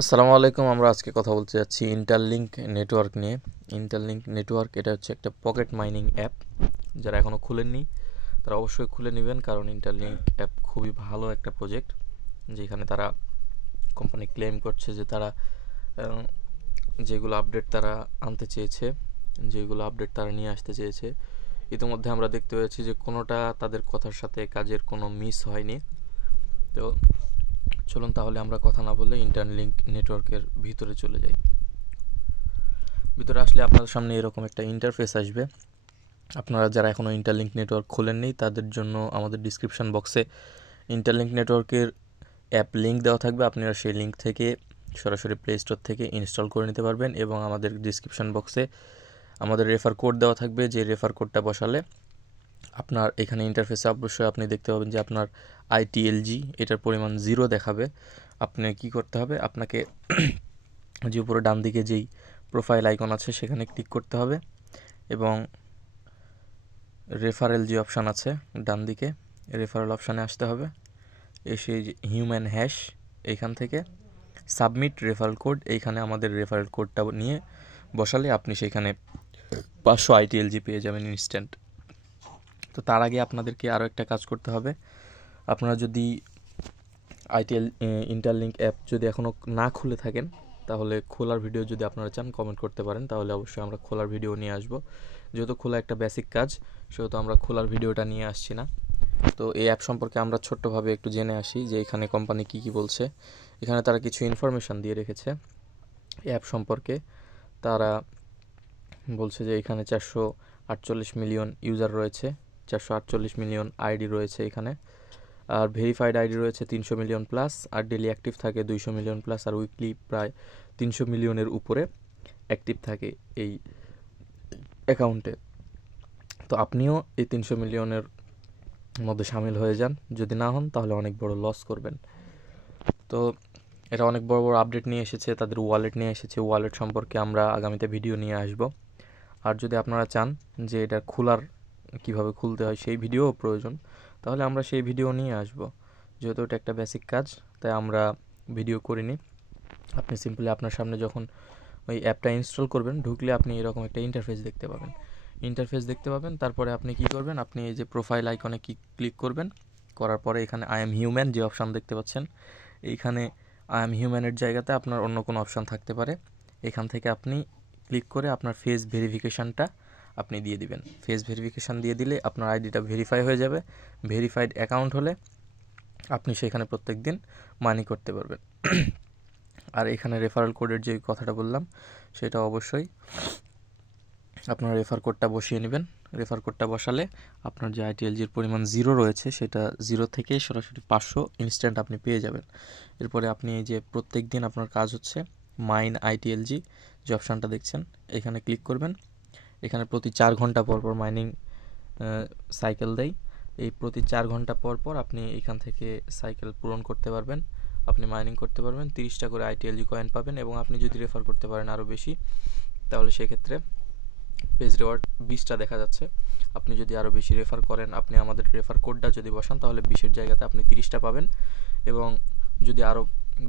আসসালামু আলাইকুম। আমরা আজকে কথা বলতে যাচ্ছি ইন্টারলিংক নেটওয়ার্ক নিয়ে। ইন্টারলিংক নেটওয়ার্ক এটা হচ্ছে একটা পকেট মাইনিং অ্যাপ। যারা এখনও খুলেননি তারা অবশ্যই খুলে নেবেন, কারণ ইন্টারলিংক অ্যাপ খুবই ভালো একটা প্রজেক্ট, যেখানে তারা কোম্পানি ক্লেম করছে যে তারা যেগুলো আপডেট তারা আনতে চেয়েছে, যেগুলো আপডেট তারা নিয়ে আসতে চেয়েছে, ইতিমধ্যে আমরা দেখতে পেয়েছি যে কোনোটা তাদের কথার সাথে কাজের কোনো মিস হয়নি। তো চলুন তাহলে আমরা কথা না বলে ইন্টারলিংক নেটওয়ার্কের ভিতরে চলে যাই। ভিতরে আসলে আপনাদের সামনে এরকম একটা ইন্টারফেস আসবে। আপনারা যারা এখনও ইন্টারলিংক নেটওয়ার্ক খোলেননি তাদের জন্য আমাদের ডিসক্রিপশন বক্সে ইন্টারলিংক নেটওয়ার্কের অ্যাপ লিঙ্ক দেওয়া থাকবে। আপনারা সেই লিঙ্ক থেকে সরাসরি প্লে স্টোর থেকে ইনস্টল করে নিতে পারবেন, এবং আমাদের ডিসক্রিপশন বক্সে আমাদের রেফার কোড দেওয়া থাকবে। যে রেফার কোডটা বসালে আপনার এখানে ইন্টারফেসে অবশ্যই আপনি দেখতে পাবেন যে আপনার ITLG এটার পরিমাণ 0 দেখাবে। আপনি কি করতে হবে, আপনাকে যে উপরে ডান দিকে যেই প্রোফাইল আইকন আছে সেখানে ক্লিক করতে হবে, এবং রেফারেল যে অপশান আছে ডান দিকে রেফারেল অপশানে আসতে হবে। এসে হিউম্যান হ্যাশ এইখান থেকে সাবমিট রেফারেল কোড, এইখানে আমাদের রেফারেল কোডটা নিয়ে বসালে আপনি সেখানে 500 ITLG পেয়ে যাবেন ইনস্ট্যান্ট। তো তার আগে আপনাদেরকে আরও একটা কাজ করতে হবে। আপনারা যদি ইন্টারলিংক অ্যাপ যদি এখনও না খুলে থাকেন, তাহলে খোলার ভিডিও যদি আপনারা চান কমেন্ট করতে পারেন, তাহলে অবশ্যই আমরা খোলার ভিডিও নিয়ে আসব। যেহেতু খোলা একটা বেসিক কাজ, সেহেতু আমরা খোলার ভিডিওটা নিয়ে আসছি না। তো এই অ্যাপ সম্পর্কে আমরা ছোট্টভাবে একটু জেনে আসি যে এখানে কোম্পানি কী বলছে। এখানে তারা কিছু ইনফরমেশান দিয়ে রেখেছে অ্যাপ সম্পর্কে। তারা বলছে যে এখানে 448 মিলিয়ন ইউজার রয়েছে, 448 মিলিয়ন আইডি রয়েছে এখানে, আর ভেরিফাইড আইডি রয়েছে 300 মিলিয়ন প্লাস, আর ডেলি অ্যাক্টিভ থাকে 200 মিলিয়ন প্লাস, আর উইকলি প্রায় 300 মিলিয়নের উপরে অ্যাক্টিভ থাকে এই অ্যাকাউন্টে। তো আপনিও এই 300 মিলিয়নের মধ্যে সামিল হয়ে যান। যদি না হন তাহলে অনেক বড় লস করবেন। তো এটা অনেক বড় বড় আপডেট নিয়ে এসেছে, তাদের ওয়ালেট নিয়ে এসেছে। ওয়ালেট সম্পর্কে আমরা আগামীতে ভিডিও নিয়ে আসব। আর যদি আপনারা চান যে এটা কীভাবে খুলতে হয় সেই ভিডিও প্রয়োজন, তাহলে আমরা সেই ভিডিও নিয়ে আসব। যেহেতু এটা একটা বেসিক কাজ, তাই আমরা ভিডিও করিনি। আপনি সিম্পলি আপনার সামনে যখন ওই অ্যাপটা ইনস্টল করবেন, ঢুকলে আপনি এরকম একটা ইন্টারফেস দেখতে পাবেন। তারপরে আপনি কি করবেন, আপনি এই যে প্রোফাইল আইকনে ক্লিক করবেন। করার পরে এখানে আই এম হিউম্যান যে অপশান দেখতে পাচ্ছেন, এইখানে আই এম হিউম্যানের জায়গাতে আপনার অন্য কোনো অপশান থাকতে পারে। এখান থেকে আপনি ক্লিক করে আপনার ফেস ভেরিফিকেশানটা আপনি দিয়ে দিবেন। ফেস ভেরিফিকেশান দিয়ে দিলে আপনার আইডিটা ভেরিফাই হয়ে যাবে। ভেরিফাইড অ্যাকাউন্ট হলে আপনি সেখানে প্রত্যেক দিন মানি করতে পারবেন। আর এখানে রেফারেল কোডের যে কথাটা বললাম, সেটা অবশ্যই আপনার রেফার কোডটা বসিয়ে নেবেন। রেফার কোডটা বসালে আপনার যে ITLGর পরিমাণ 0 রয়েছে, সেটা 0 থেকে সরাসরি 500 ইনস্ট্যান্ট আপনি পেয়ে যাবেন। এরপরে আপনি এই যে প্রত্যেক দিন আপনার কাজ হচ্ছে মাইন ITLG যে অপশানটা দেখছেন, এখানে ক্লিক করবেন। এখানে প্রতি 4 ঘন্টা পর পর মাইনিং সাইকেল দেয়। এই প্রতি 4 ঘন্টা পর পর আপনি এখান থেকে সাইকেল পূরণ করতে পারবেন, আপনি মাইনিং করতে পারবেন। 30টা করে ITLG কয়েন পাবেন, এবং আপনি যদি রেফার করতে পারেন আরও বেশি, তাহলে সেক্ষেত্রে পেজ রিওয়ার্ড 20টা দেখা যাচ্ছে। আপনি যদি আরও বেশি রেফার করেন, আপনি আমাদের রেফার কোডটা যদি বসান, তাহলে 20-এর জায়গাতে আপনি 30টা পাবেন। এবং যদি আরও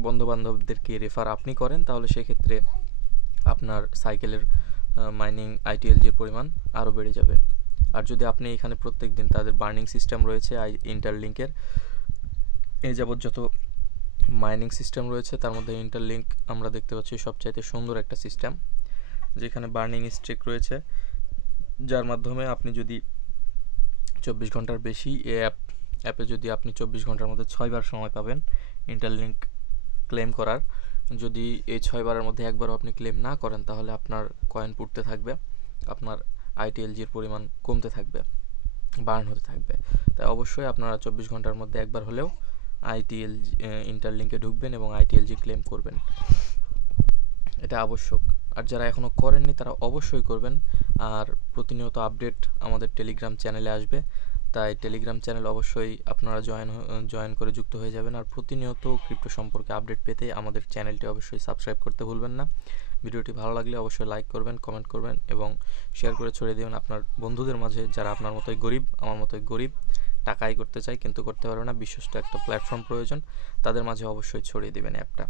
বন্ধুবান্ধবদেরকে রেফার আপনি করেন, তাহলে সেক্ষেত্রে আপনার সাইকেলের মাইনিং ITLGর পরিমাণ আরও বেড়ে যাবে। আর যদি আপনি এখানে প্রত্যেক দিন, তাদের বার্নিং সিস্টেম রয়েছে ইন্টারলিংকের, এই যাবৎ যত মাইনিং সিস্টেম রয়েছে তার মধ্যে ইন্টারলিংক আমরা দেখতে পাচ্ছি সবচাইতে সুন্দর একটা সিস্টেম, যেখানে বার্নিং স্ট্রিক রয়েছে, যার মাধ্যমে আপনি যদি 24 ঘন্টার বেশি অ্যাপে যদি আপনি 24 ঘন্টার মধ্যে 6 বার সময় পাবেন ইন্টারলিংক ক্লেম করার। যদি এই 6 বারের মধ্যে একবারও আপনি ক্লেম না করেন, তাহলে আপনার কয়েন পুড়তে থাকবে, আপনার ITLGর পরিমাণ কমতে থাকবে, বার্ন হতে থাকবে। তাই অবশ্যই আপনারা 24 ঘন্টার মধ্যে একবার হলেও ইন্টারলিংকে ঢুকবেন এবং ITLG ক্লেম করবেন। এটা আবশ্যক। আর যারা এখনও করেননি তারা অবশ্যই করবেন। আর প্রতিনিয়ত আপডেট আমাদের টেলিগ্রাম চ্যানেলে আসবে, তাই টেলিগ্রাম চ্যানেল অবশ্যই আপনারা জয়েন করে যুক্ত হয়ে যাবেন। আর প্রতিনিয়ত ক্রিপ্টো সম্পর্কে আপডেট পেতে আমাদের চ্যানেলটি অবশ্যই সাবস্ক্রাইব করতে ভুলবেন না। ভিডিওটি ভালো লাগলে অবশ্যই লাইক করবেন, কমেন্ট করবেন, এবং শেয়ার করে ছড়িয়ে দেবেন আপনার বন্ধুদের মাঝে, যারা আপনার মতোই গরিব, আমার মতোই গরিব, টাকা আয় করতে চায় কিন্তু করতে পারবে না, বিশ্বস্ত একটা প্ল্যাটফর্ম প্রয়োজন, তাদের মাঝে অবশ্যই ছড়িয়ে দেবেন অ্যাপটা।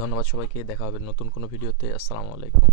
ধন্যবাদ সবাইকে, দেখা হবে নতুন কোনো ভিডিওতে। আসসালামু আলাইকুম।